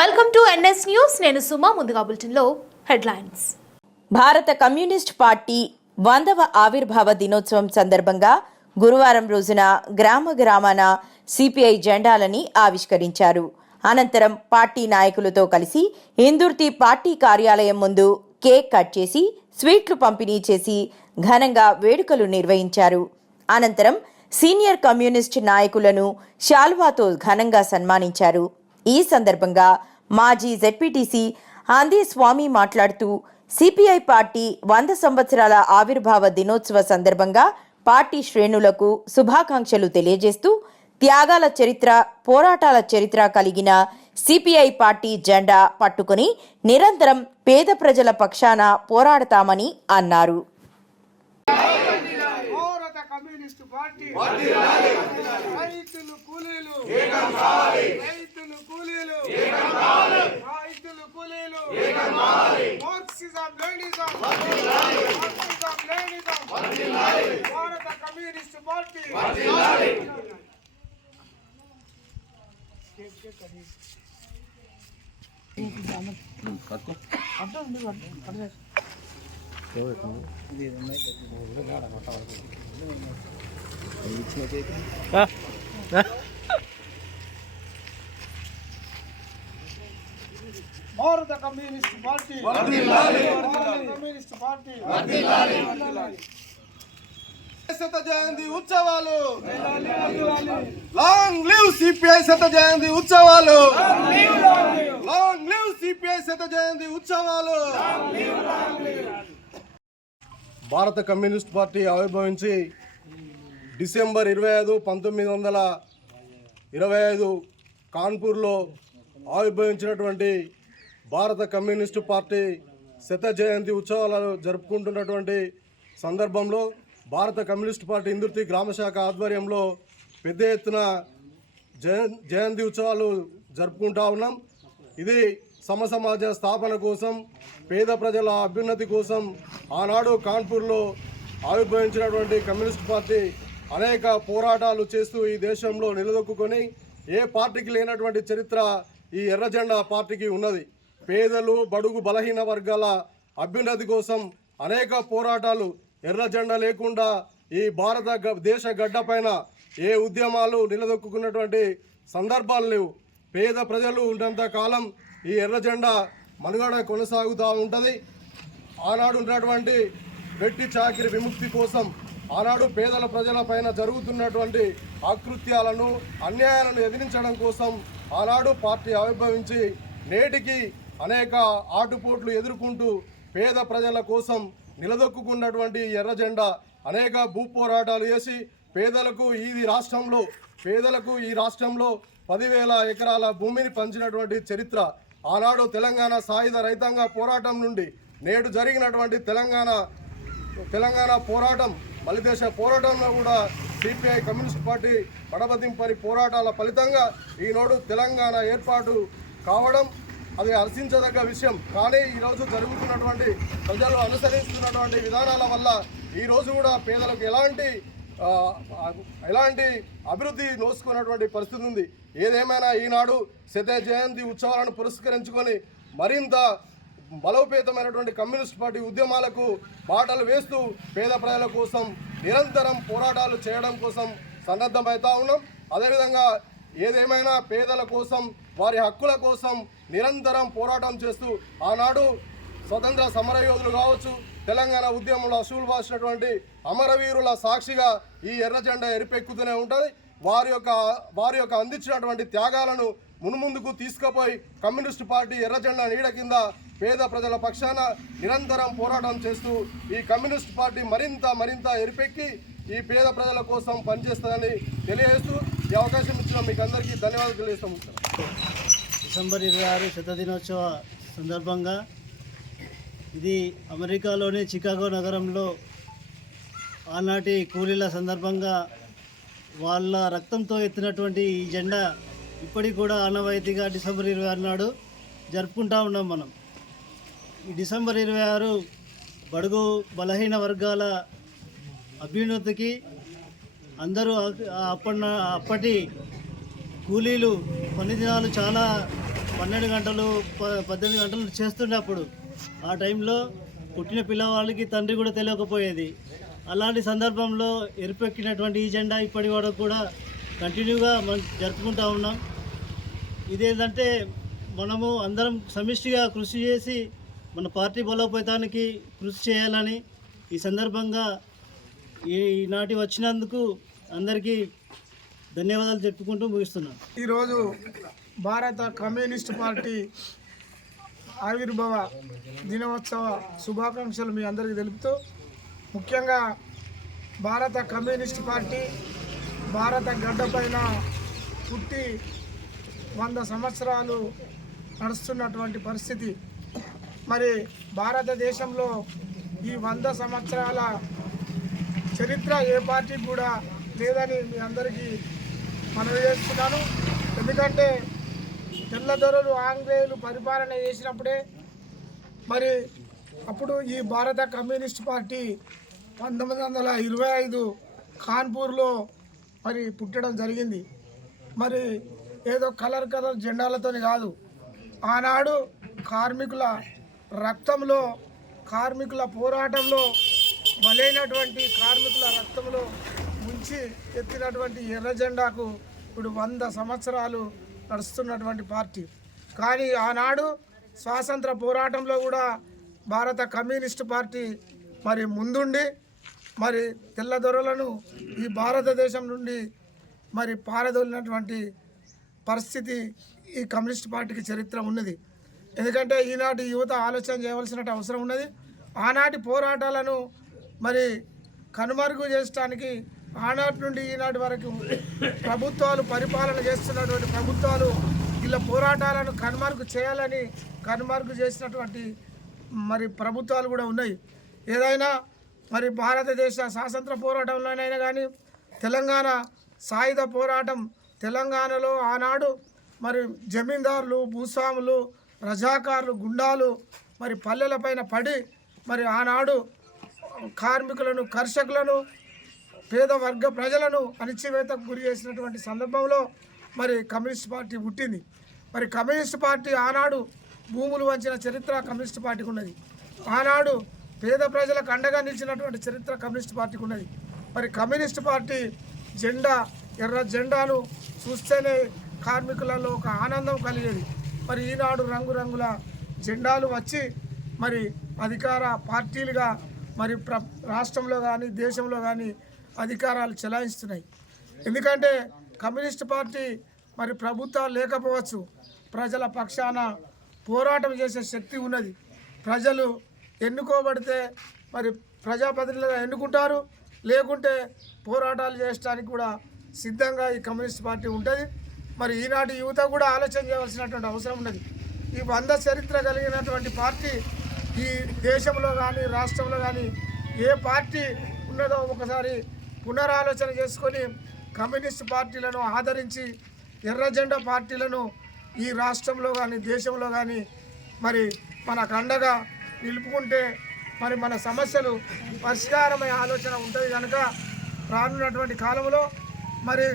Welcome to NS news. నేను సుమా. ముందుగా బులెటిన్లో హెడ్లైన్స్. భారత కమ్యూనిస్ట్ పార్టీ 100వ ఆవిర్భావ దినోత్సవం సందర్భంగా గురువారం రోజున గ్రామాన సిపిఐ జెండాలని ఆవిష్కరించారు. అనంతరం పార్టీ నాయకులతో కలిసి ఇందుర్తి పార్టీ కార్యాలయం ముందు కేక్ కట్ చేసి స్వీట్లు పంపిణీ చేసి ఘనంగా వేడుకలు నిర్వహించారు. అనంతరం సీనియర్ కమ్యూనిస్ట్ నాయకులను శాల్వాతో ఘనంగా సన్మానించారు. ఈ సందర్భంగా మాజీ జెడ్పీటీసీ ఆంది స్వామి మాట్లాడుతూ సిపిఐ పార్టీ 100 సంవత్సరాల ఆవిర్భావ దినోత్సవ సందర్భంగా పార్టీ శ్రేణులకు శుభాకాంక్షలు తెలియజేస్తూ త్యాగాల చరిత్ర, పోరాటాల చరిత్ర కలిగిన సిపిఐ పార్టీ జెండా పట్టుకుని నిరంతరం పేద ప్రజల పక్షాన పోరాడతామని అన్నారు. భారత కమ్యూనిస్ట్ పార్టీ వర్ధిల్లాలి. కమ్యూనిస్ట్ పార్టీ వర్ధిల్లాలి. శత జయంతి ఉత్సవాలు. లాంగ్ లివ్ సిపిఐ శత జయంతి ఉత్సవాలు. లాంగ్ లివ్ సిపిఐ శత జయంతి ఉత్సవాలు. భారత కమ్యూనిస్ట్ పార్టీ ఆవిర్భవించి డిసెంబర్ 25, 1925 కాన్పూర్లో ఆవిర్భవించినటువంటి భారత కమ్యూనిస్టు పార్టీ శత జయంతి ఉత్సవాలు జరుపుకుంటున్నటువంటి సందర్భంలో భారత కమ్యూనిస్టు పార్టీ ఇందుర్తి గ్రామశాఖ ఆధ్వర్యంలో పెద్ద ఎత్తున జయంతి ఉత్సవాలు జరుపుకుంటా ఉన్నాం. ఇది సమసమాజ స్థాపన కోసం, పేద ప్రజల అభ్యున్నతి కోసం ఆనాడు కాన్పూర్లో ఆవిర్భవించినటువంటి కమ్యూనిస్ట్ పార్టీ అనేక పోరాటాలు చేస్తూ ఈ దేశంలో నిలదొక్కుని ఏ పార్టీకి లేనటువంటి చరిత్ర ఈ ఎర్ర జెండా పార్టీకి ఉన్నది. పేదలు, బడుగు, బలహీన వర్గాల అభ్యున్నతి కోసం అనేక పోరాటాలు. ఎర్ర జెండా లేకుండా ఈ భారత దేశ గడ్డపైన ఏ ఉద్యమాలు నిలదొక్కున్నటువంటి సందర్భాలు లేవు. పేద ప్రజలు ఉన్నంత కాలం ఈ ఎర్ర జెండా మనుగడ కొనసాగుతూ ఉంటుంది. ఆనాడు ఉన్నటువంటి వెట్టి చాకిరి విముక్తి కోసం, ఆనాడు పేదల ప్రజల పైన జరుగుతున్నటువంటి ఆకృత్యాలను, అన్యాయాలను ఎదిరించడం కోసం ఆనాడు పార్టీ ఆవిర్భవించి నేటికి అనేక ఆటుపోట్లు ఎదుర్కొంటూ పేద ప్రజల కోసం నిలదొక్కున్నటువంటి ఎర్ర జెండా అనేక భూ పోరాటాలు చేసి పేదలకు ఈ రాష్ట్రంలో 10,000 ఎకరాల భూమిని పంచినటువంటి చరిత్ర. ఆనాడు తెలంగాణ సాయుధ రైతాంగ పోరాటం నుండి నేడు జరిగినటువంటి తెలంగాణ పోరాటం, మలిదేశ పోరాటంలో కూడా సిపిఐ కమ్యూనిస్ట్ పార్టీ పడబదింపని పోరాటాల ఫలితంగా ఈనాడు తెలంగాణ ఏర్పాటు కావడం అది హర్షించదగ్గ విషయం. కానీ ఈరోజు జరుగుతున్నటువంటి ప్రజలు అనుసరిస్తున్నటువంటి విధానాల వల్ల ఈరోజు కూడా పేదలకు ఎలాంటి అభివృద్ధి నోసుకున్నటువంటి పరిస్థితి ఉంది. ఏదేమైనా ఈనాడు శత జయంతి ఉత్సవాలను పురస్కరించుకొని మరింత బలోపేతమైనటువంటి కమ్యూనిస్ట్ పార్టీ ఉద్యమాలకు బాటలు వేస్తూ పేద ప్రజల కోసం నిరంతరం పోరాటాలు చేయడం కోసం సన్నద్ధమవుతా ఉన్నాం. అదేవిధంగా ఏదేమైనా పేదల కోసం, వారి హక్కుల కోసం నిరంతరం పోరాటం చేస్తూ ఆనాడు స్వతంత్ర సమరయోధులు కావచ్చు, తెలంగాణ ఉద్యమంలో అశువులు బాసినటువంటి అమరవీరుల సాక్షిగా ఈ ఎర్ర జెండా ఎరిపెక్కుతూనే ఉంటుంది. వారి యొక్క అందించినటువంటి త్యాగాలను మున్ముందుకు తీసుకుపోయి కమ్యూనిస్టు పార్టీ ఎర్ర జెండా నీడ కింద పేద ప్రజల పక్షాన నిరంతరం పోరాటం చేస్తూ ఈ కమ్యూనిస్ట్ పార్టీ మరింత ఎరిపెక్కి ఈ పేద ప్రజల కోసం పనిచేస్తుందని తెలియజేస్తూ ఈ అవకాశం ఇచ్చిన మీకు అందరికీ ధన్యవాదాలు తెలియజేస్తాం. డిసెంబర్ 26 శత దినోత్సవ సందర్భంగా ఇది అమెరికాలోని చికాగో నగరంలో ఆనాటి కూలీల సందర్భంగా వాళ్ళ రక్తంతో ఎత్తినటువంటి ఈ జెండా ఇప్పటికి కూడా ఆనవాయితీగా డిసెంబర్ 26 నాడు జరుపుకుంటూ ఉన్నాం మనం. ఈ డిసెంబర్ 26 బడుగు బలహీన వర్గాల అభ్యున్నతికి అందరూ అప్పటి కూలీలు పని దినాలు చాలా 12 గంటలు 18 గంటలు చేస్తున్నప్పుడు ఆ టైంలో పుట్టిన పిల్లవాళ్ళకి తండ్రి కూడా తెలియకపోయేది. అలాంటి సందర్భంలో ఎరుపెక్కినటువంటి ఈ జెండా ఇప్పటి వరకు కూడా కంటిన్యూగా మనం జరుపుకుంటూ ఉన్నాం. ఇదేంటంటే మనము అందరం సమిష్టిగా కృషి చేసి మన పార్టీ బలోపేతానికి కృషి చేయాలని ఈ సందర్భంగా ఈనాటి వచ్చినందుకు అందరికీ ధన్యవాదాలు చెప్పుకుంటూ ముగిస్తున్నాను. ఈరోజు భారత కమ్యూనిస్ట్ పార్టీ ఆవిర్భావ దినోత్సవ శుభాకాంక్షలు మీ అందరికీ తెలుపుతూ, ముఖ్యంగా భారత కమ్యూనిస్ట్ పార్టీ భారత గడ్డపైన పుట్టి 100 సంవత్సరాలు నడుస్తున్నటువంటి పరిస్థితి. మరి భారతదేశంలో ఈ 100 సంవత్సరాల చరిత్ర ఏ పార్టీకి కూడా లేదని మీ అందరికీ మనవి చేస్తున్నాను. ఎందుకంటే తెల్లదొరలు ఆంగ్లేయులు పరిపాలన చేసినప్పుడే మరి అప్పుడు ఈ భారత కమ్యూనిస్ట్ పార్టీ 1925 కాన్పూర్లో మరి పుట్టడం జరిగింది. మరి ఏదో కలర్ జెండాలతో కాదు, ఆనాడు కార్మికుల రక్తంలో, కార్మికుల పోరాటంలో బలైనటువంటి కార్మికుల రక్తంలో ముంచి ఎత్తినటువంటి ఎర్ర జెండాకు ఇప్పుడు 100 సంవత్సరాలు నడుస్తున్నటువంటి పార్టీ. కానీ ఆనాడు స్వాతంత్ర పోరాటంలో కూడా భారత కమ్యూనిస్ట్ పార్టీ మరి ముందుండి మరి తెల్లదొరలను ఈ భారతదేశం నుండి మరి పారదోలినటువంటి పరిస్థితి ఈ కమ్యూనిస్ట్ పార్టీకి చరిత్ర ఉన్నది. ఎందుకంటే ఈనాటి యువత ఆలోచన చేయవలసిన అవసరం ఉన్నది. ఆనాటి పోరాటాలను మరి కనుమరుగు చేయడానికి ఆనాటి నుండి ఈనాటి వరకు ప్రభుత్వాలు పరిపాలన చేస్తున్నటువంటి ప్రభుత్వాలు ఇలా పోరాటాలను కనుమరుగు చేయాలని కనుమరుగు చేసినటువంటి మరి ప్రభుత్వాలు కూడా ఉన్నాయి. ఏదైనా మరి భారతదేశ స్వాతంత్ర పోరాటంలోనైనా కానీ తెలంగాణ సాయుధ పోరాటం, తెలంగాణలో ఆనాడు మరి జమీందారులు, భూస్వాములు, రజాకారులు, గుండాలు మరి పల్లెలపైన పడి మరి ఆనాడు కార్మికులను, కర్షకులను, పేద వర్గ ప్రజలను అణిచివేతకు గురి చేసినటువంటి సందర్భంలో మరి కమ్యూనిస్ట్ పార్టీ పుట్టింది. మరి కమ్యూనిస్ట్ పార్టీ ఆనాడు భూములు వంచిన చరిత్ర కమ్యూనిస్ట్ పార్టీకి ఉన్నది. ఆనాడు పేద ప్రజలకు అండగా నిలిచినటువంటి చరిత్ర కమ్యూనిస్ట్ పార్టీకి ఉన్నది. మరి కమ్యూనిస్ట్ పార్టీ జెండా, ఎర్ర జెండాను చూస్తేనే కార్మికులలో ఒక ఆనందం కలిగేది. మరి ఈనాడు రంగురంగుల జెండాలు వచ్చి మరి అధికార పార్టీలుగా మరి రాష్ట్రంలో కానీ దేశంలో కానీ అధికారాలు చెలాయిస్తున్నాయి. ఎందుకంటే కమ్యూనిస్ట్ పార్టీ మరి ప్రభుత్వాలు లేకపోవచ్చు, ప్రజల పక్షాన పోరాటం చేసే శక్తి ఉన్నది. ప్రజలు ఎన్నుకోబడితే మరి ప్రజాప్రతినిధులుగా ఎన్నుకుంటారు, లేకుంటే పోరాటాలు చేయడానికి కూడా సిద్ధంగా ఈ కమ్యూనిస్ట్ పార్టీ ఉంటుంది. మరి ఈనాటి యువత కూడా ఆలోచన చేయవలసినటువంటి అవసరం ఉన్నది. ఈ 100 చరిత్ర కలిగినటువంటి పార్టీ ఈ దేశంలో కానీ రాష్ట్రంలో కానీ ఏ పార్టీ ఉన్నదో ఒకసారి పునరాలోచన చేసుకొని కమ్యూనిస్ట్ పార్టీలను ఆదరించి ఎర్ర జెండా పార్టీలను ఈ రాష్ట్రంలో కానీ దేశంలో కానీ మరి మనకు అండగా నిలుపుకుంటే మరి మన సమస్యలు పరిష్కారమయ్యే ఆలోచన ఉంటుంది కనుక రానున్నటువంటి కాలంలో మరి